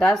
10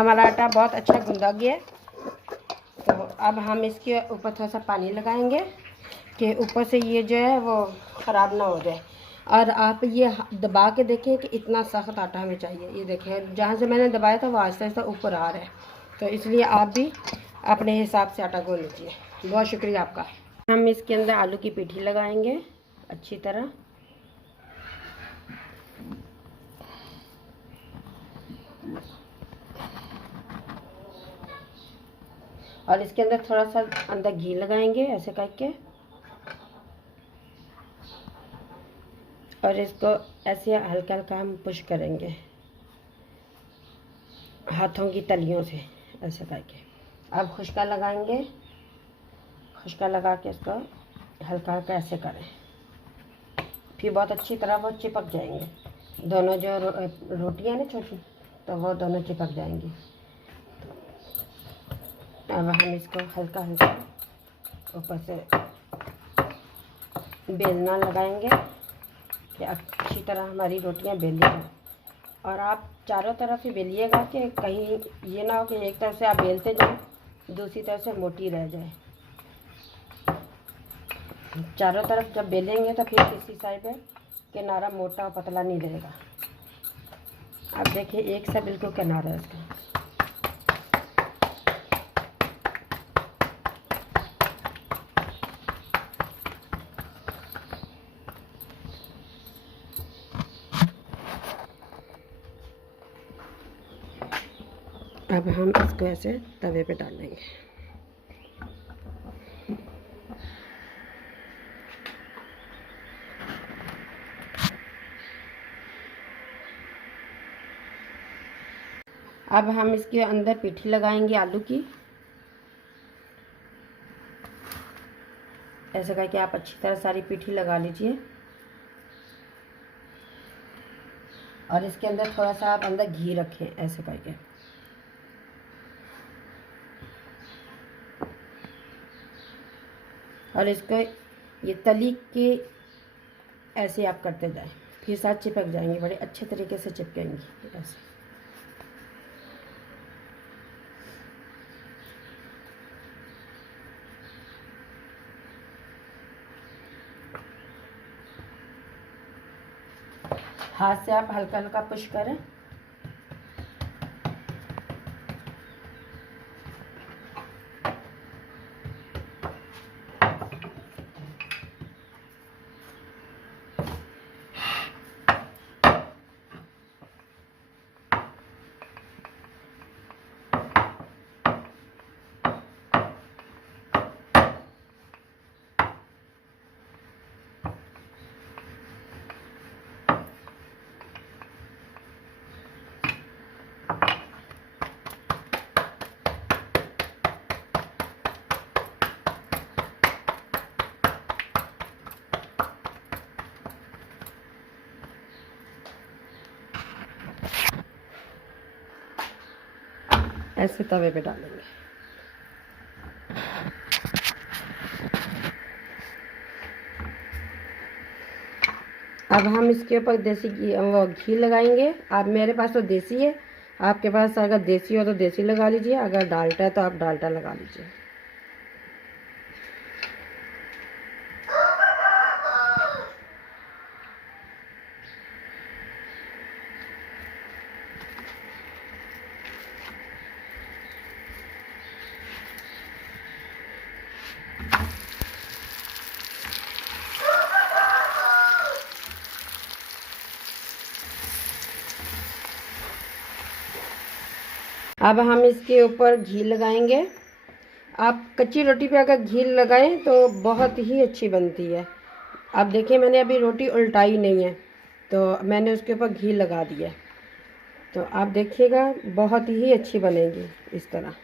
हमारा आटा बहुत अच्छा गूंदा गया है। तो अब हम इसके ऊपर थोड़ा सा पानी लगाएंगे कि ऊपर से ये जो है वो ख़राब ना हो जाए। और आप ये दबा के देखें कि इतना सख्त आटा हमें चाहिए। ये देखें जहाँ से मैंने दबाया था वो आहिस्ता आहिस्ता ऊपर आ रहा है। तो इसलिए आप भी अपने हिसाब से आटा गूंद लीजिए। बहुत शुक्रिया आपका। हम इसके अंदर आलू की पीठी लगाएंगे अच्छी तरह। और इसके अंदर थोड़ा सा अंदर घी लगाएंगे ऐसे करके, और इसको ऐसे हल्का हल्का हम पुश करेंगे हाथों की तलियों से ऐसे करके। अब खुशका लगाएंगे, खुशका लगा के इसको हल्का हल्का ऐसे करें, फिर बहुत अच्छी तरह वो चिपक जाएंगे। दोनों जो रोटियां ना छोटी, तो वो दोनों चिपक जाएंगी। अब हम इसको हल्का हल्का ऊपर से बेलना लगाएंगे कि अच्छी तरह हमारी रोटियां बेली जाए। और आप चारों तरफ ही बेलिएगा कि कहीं ये ना हो कि एक तरफ से आप बेलते जाएं दूसरी तरफ से मोटी रह जाए। चारों तरफ जब बेलेंगे तो फिर किसी साइड पे किनारा मोटा और पतला नहीं रहेगा। आप देखिए एक सा बिल्कुल किनारा है इसका। अब हम इसको ऐसे तवे पे डालेंगे। अब हम इसके अंदर पीठी लगाएंगे आलू की। ऐसे करके आप अच्छी तरह सारी पीठी लगा लीजिए। और इसके अंदर थोड़ा सा आप अंदर घी रखें ऐसे करके। और इसको ये तली के ऐसे आप करते जाएं, फिर साथ चिपक जाएंगे, बड़े अच्छे तरीके से चिपकेंगी ऐसे। हाथ से आप हल्का हल्का पुश करें। ऐसे तवे पे डालेंगे। अब हम इसके ऊपर देसी घी लगाएंगे। आप मेरे पास तो देसी है, आपके पास अगर देसी हो तो देसी लगा लीजिए, अगर डाल्टा है तो आप डाल्टा लगा लीजिए। अब हम इसके ऊपर घी लगाएंगे। आप कच्ची रोटी पे अगर घी लगाएं तो बहुत ही अच्छी बनती है। आप देखिए मैंने अभी रोटी उल्टाई नहीं है, तो मैंने उसके ऊपर घी लगा दिया, तो आप देखिएगा बहुत ही अच्छी बनेगी इस तरह।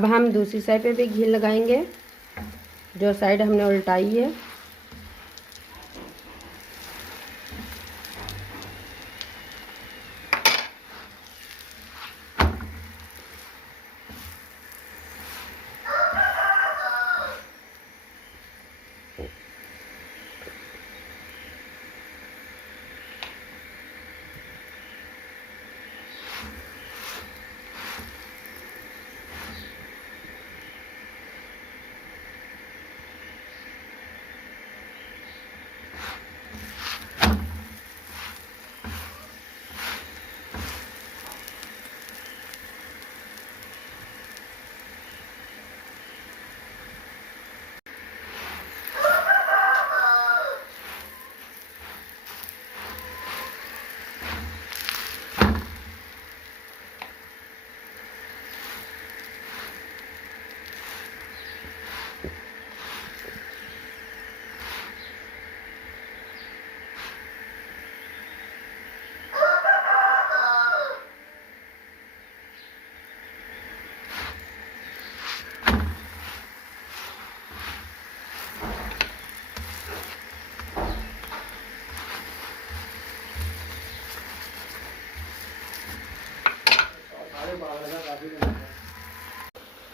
अब हम दूसरी साइड पे भी घी लगाएंगे, जो साइड हमने उल्टाई है।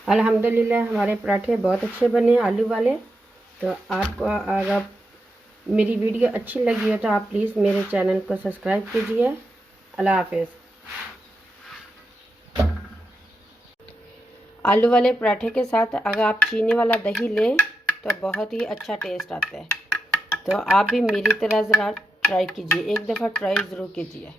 अल्हम्दुलिल्लाह हमारे पराठे बहुत अच्छे बने आलू वाले। तो आपको अगर मेरी वीडियो अच्छी लगी हो तो आप प्लीज़ मेरे चैनल को सब्सक्राइब कीजिए। अल्लाह हाफिज़। आलू वाले पराठे के साथ अगर आप चीनी वाला दही लें तो बहुत ही अच्छा टेस्ट आता है। तो आप भी मेरी तरह ज़रा ट्राई कीजिए, एक दफ़ा ट्राई ज़रूर कीजिए।